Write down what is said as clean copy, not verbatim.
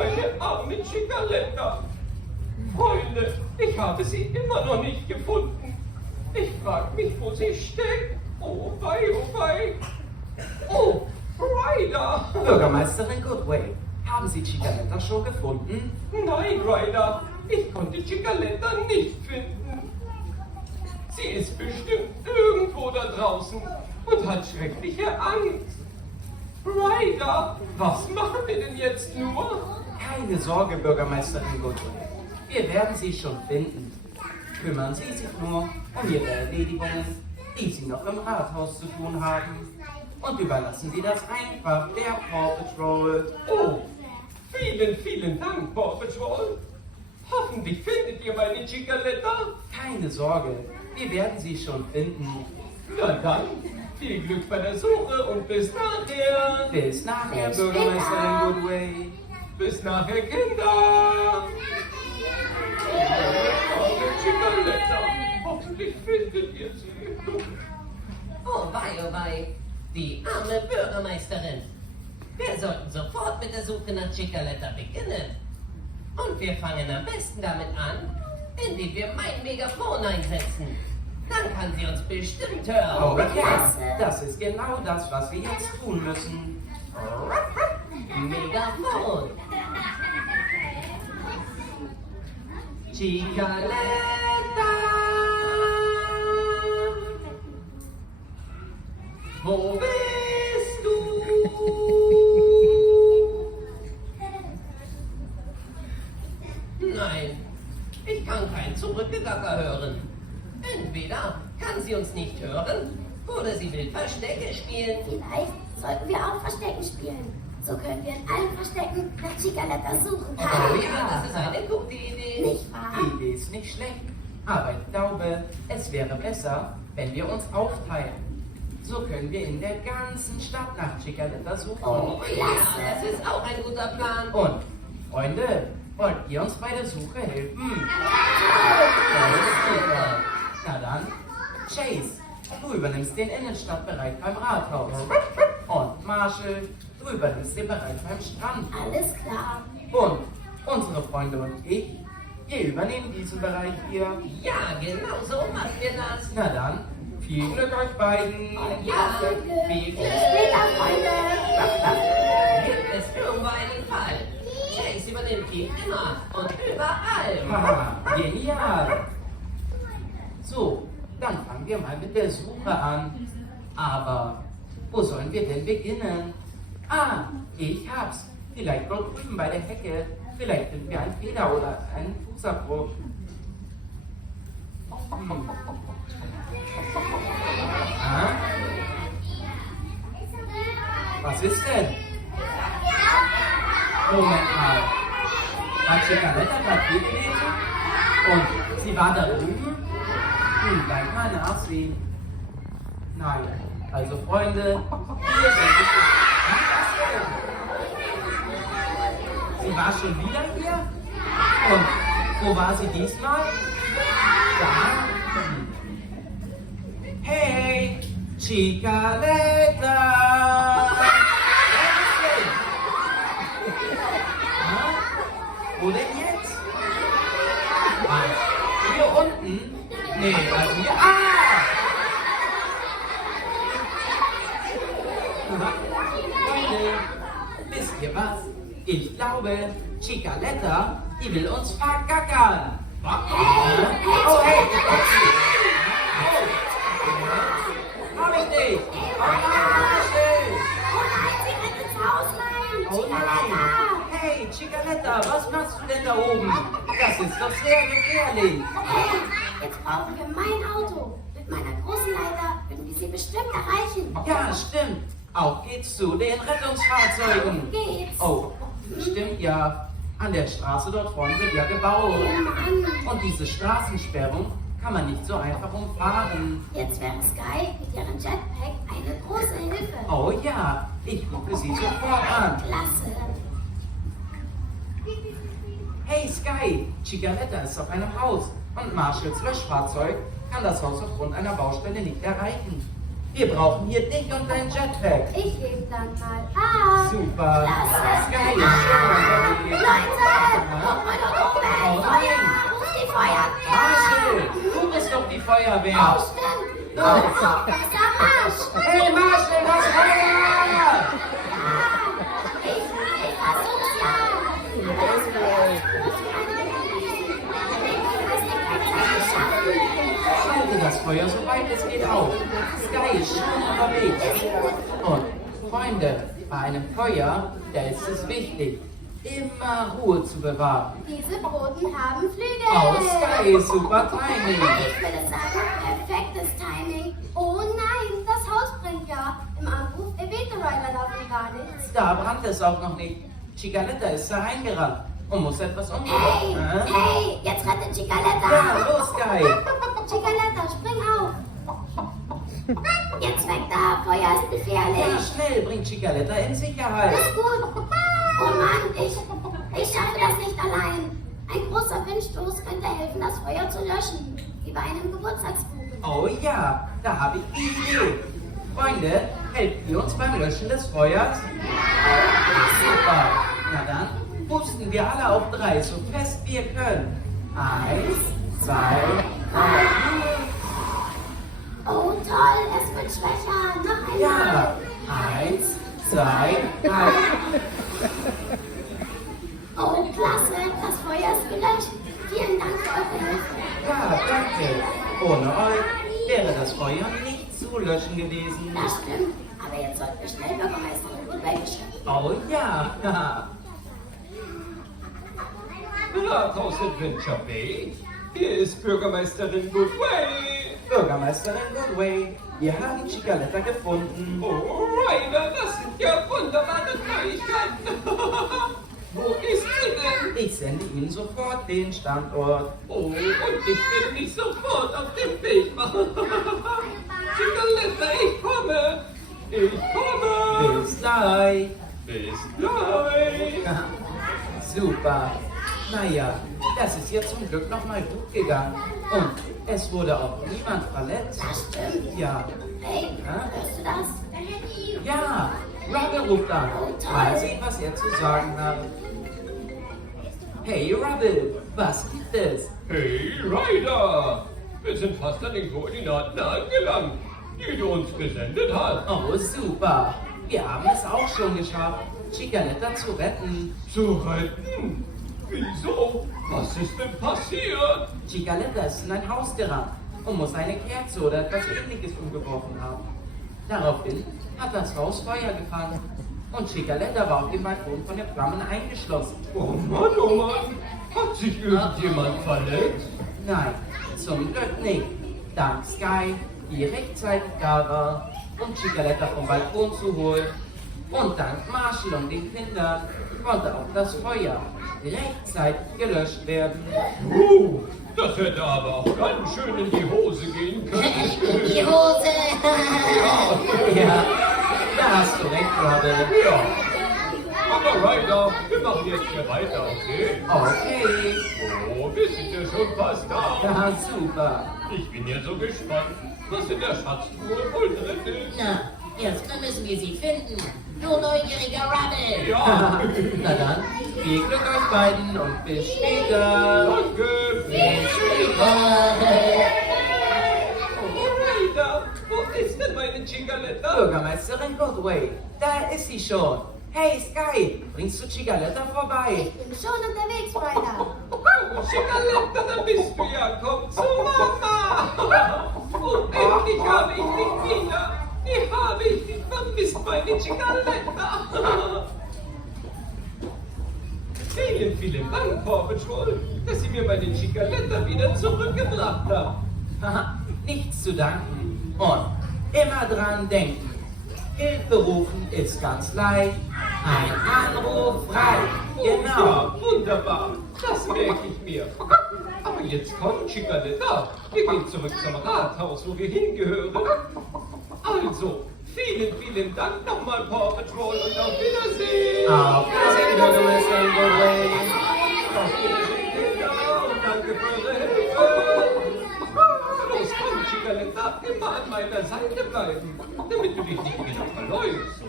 meine arme Cicaletta. Freunde, ich habe sie immer noch nicht gefunden. Ich frage mich, wo sie steckt. Oh wei, oh wei. Oh, Ryder. Bürgermeisterin Goodway, haben Sie Cicaletta schon gefunden? Nein, Ryder, ich konnte Cicaletta nicht finden. Sie ist bestimmt irgendwo da draußen und hat schreckliche Angst. Ryder, was machen wir denn jetzt nur? Keine Sorge, Bürgermeisterin Goodway. Wir werden sie schon finden. Kümmern Sie sich nur um Ihre Erledigungen, die Sie noch im Rathaus zu tun haben. Und überlassen Sie das einfach der PAW Patrol. Oh, vielen, vielen Dank, PAW Patrol. Hoffentlich findet ihr meine Cicaletta. Keine Sorge, wir werden sie schon finden. Na dann, viel Glück bei der Suche und bis nachher. Bis nachher, Bürgermeisterin Goodway. Bis nachher, Kinder. Oh, Cicaletta, hoffentlich findet ihr sie. Oh wei, die arme Bürgermeisterin. Wir sollten sofort mit der Suche nach Cicaletta beginnen. Und wir fangen am besten damit an, indem wir mein Megafon einsetzen. Dann kann sie uns bestimmt hören. Oh ja, das ist genau das, was wir jetzt tun müssen. Megafon. Cicaletta. Wo bist du? Nein, ich kann kein Zurückgegacker hören. Entweder kann sie uns nicht hören, oder sie will Verstecke spielen. Vielleicht sollten wir auch Verstecken spielen. So können wir in allen Verstecken nach Cicaletta suchen. Oh ja, das ist eine gute Idee. Nicht wahr? Die Idee ist nicht schlecht, aber ich glaube, es wäre besser, wenn wir uns aufteilen. So können wir in der ganzen Stadt nach Cicaletta suchen. Oh ja, das ist auch ein guter Plan. Und, Freunde, wollt ihr uns bei der Suche helfen? Das ist super. Na dann, Chase, du übernimmst den Innenstadtbereich beim Rathaus. Und Marshall, du übernimmst den Bereich beim Strand. Alles klar. Und unsere Freunde und ich, wir übernehmen diesen Bereich hier. Ja, genau so machen wir das. Na dann, viel Glück euch beiden. Ja, Viel Glück. Später, Freunde. gibt es irgendwo einen Fall. Chase übernimmt ihn immer und überall. Haha, genial. So, dann fangen wir mal mit der Suche an. Aber wo sollen wir denn beginnen? Ah, ich hab's. Vielleicht dort drüben bei der Hecke. Vielleicht finden wir einen Fehler oder einen Fußabdruck. Ah? Was ist denn? Moment mal. Hat Cicaletta gerade hier gewesen? Und sie war da drüben? Gleich mal nachsehen. Nein, also Freunde, hier sind wir. Was denn? Sie war schon wieder hier? Und wo war sie diesmal? Da? Hey, Cicaletta! Wo denn jetzt? Was? Hier unten? Nee, also hier. Freunde, wisst ihr was? Ich glaube, Cicaletta, die will uns vergackern. Oh, hey! Hab ich nicht! Oh nein! Hey, Cicaletta, was machst du denn da oben? Das ist doch sehr gefährlich. Hey, jetzt brauchen wir mein Auto. Mit meiner großen Leiter würden wir sie bestimmt erreichen. Ja, stimmt. Auf geht's zu den Rettungsfahrzeugen. Auf geht's. Oh, stimmt ja. An der Straße dort vorne wird ja gebaut. Und diese Straßensperrung kann man nicht so einfach umfahren. Jetzt wäre Skye mit ihrem Jetpack eine große Hilfe. Oh ja, ich rufe sie sofort an. Klasse. Hey Skye, Cicaletta ist auf einem Haus und Marshalls Löschfahrzeug kann das Haus aufgrund einer Baustelle nicht erreichen. Wir brauchen hier dich und dein Jetpack. Ich heb dann mal ab. Super. Klasse. Skye ist schon unterwegs. Leute! Guck mal da oben! Oh Feuer! nein! Ruf die Feuerwehr! Marshall, du bist doch die Feuerwehr. Oh, stimmt! Besser Marsch! Hey Marshall, das Feuer! Ich versuch's ja! Aber das Halte das Feuer, soweit es geht, auf. Skye ist schon unterwegs. Und, Freunde, bei einem Feuer, da ist es wichtig, immer Ruhe zu bewahren. Diese Boten haben Flügel! Oh, Skye, super Timing. Ich würde sagen, perfektes Timing. Oh nein, das Haus brennt ja. Im Anruf erwähnte Ryder davon gar nichts. Da brannt es auch noch nicht. Chicaletta ist da reingerannt und muss etwas Hey, umgehen. hey, jetzt rettet Chicaletta! Ja, los, Skye. Chicaletta, spring auf! Jetzt weg da, Feuer ist Ja, gefährlich. schnell, bring Chicaletta in Sicherheit. Ist gut. Oh Mann, ich schaffe das nicht allein. Ein großer Windstoß könnte helfen, das Feuer zu löschen. Wie bei einem Geburtstagskuchen. Oh ja, da habe ich die Idee. Freunde, helft ihr uns beim Löschen des Feuers? Super. Na dann, pusten wir alle auf 3, so fest wir können. 1, 2, 3. Oh toll, es wird schwächer. Noch einmal. Ja, 1, 2, 3. Oh klasse, das Feuer ist gelöscht. Vielen Dank für eure Hilfe. Ja, danke. Ohne euch wäre das Feuer nicht zu löschen gewesen. Das stimmt. Aber jetzt sollten wir schnell Bürgermeisterin Rubble beschimpfen. Oh ja. Rathaus Adventure Bay. Hier ist Bürgermeisterin Goodway. Bürgermeisterin Goodway, wir haben Chicaletta gefunden. Oh, Ryder, das sind ja wunderbare Neuigkeiten. Wo ist sie denn? Ich sende Ihnen sofort den Standort. Oh, und ich will mich sofort auf den Weg machen. Chicaletta, ich komme. Ich komme. Bis gleich. Bis gleich. Super. Naja, das ist jetzt zum Glück nochmal gut gegangen. Und es wurde auch niemand verletzt. Das stimmt. Ja. Hey, Ja? hörst du das? Ja, Rubble ruft an. Mal sehen, was er zu sagen hat. Hey Rubble, was gibt es? Hey, Ryder. Wir sind fast an den Koordinaten angelangt, die du uns gesendet hast. Oh, super. Wir haben es auch schon geschafft, Chicaletta zu retten. Zu retten? Wieso? Was ist denn passiert? Chicaletta ist in ein Haus gerannt und muss eine Kerze oder etwas Ähnliches umgeworfen haben. Daraufhin hat das Haus Feuer gefangen und Chicaletta war auf dem Balkon von den Flammen eingeschlossen. Oh Mann, oh Mann. Hat sich irgendjemand verletzt? Nein, zum Glück nicht. Dank Skye, die rechtzeitig da war, um Chicaletta vom Balkon zu holen. Und dank Marshall und den Kindern konnte auch das Feuer rechtzeitig gelöscht werden. Das hätte aber auch ganz schön in die Hose gehen können. Die Hose. Ja, da hast du recht, Rubble. Ja. Aber Ryder, wir machen jetzt hier weiter, okay? Okay. Oh, wir sind ja schon fast da. Ja, super. Ich bin ja so gespannt, was in der Schatztruhe wohl drin ist. Na, jetzt müssen wir sie finden. Du neugieriger Rubble! Ja, Na dann, viel Glück euch beiden und bis später. danke. Oh, Ryder, wo ist denn meine Chicaletta? Bürgermeisterin Goodway, da ist sie schon. Hey Skye, bringst du Chicaletta vorbei? Ich bin schon unterwegs, Ryder. Oh, Chicaletta, da bist du ja. Komm zu Mama. Oh, endlich habe ich dich wieder. Wie habe ich dich vermisst, meine Chicaletta? Vielen, vielen Dank, Paw Patrol, dass Sie mir meine Chicaletta wieder zurückgebracht haben. Haha, nichts zu danken. Und immer dran denken. Hilfe rufen ist ganz leicht. Ein Anruf frei. Genau. Ja, wunderbar. Das merke ich mir. Aber jetzt komm, Chicaletta. Wir gehen zurück zum Rathaus, wo wir hingehören. Also, vielen, vielen Dank nochmal, Paw Patrol, und auf Wiedersehen. Auf Wiedersehen, Bürgermeisterin Goodway. Auf Wiedersehen, Kinder, und danke für eure Hilfe. Los, komm, Chicaletta, immer an meiner Seite bleiben, damit du dich nicht wieder verläufst.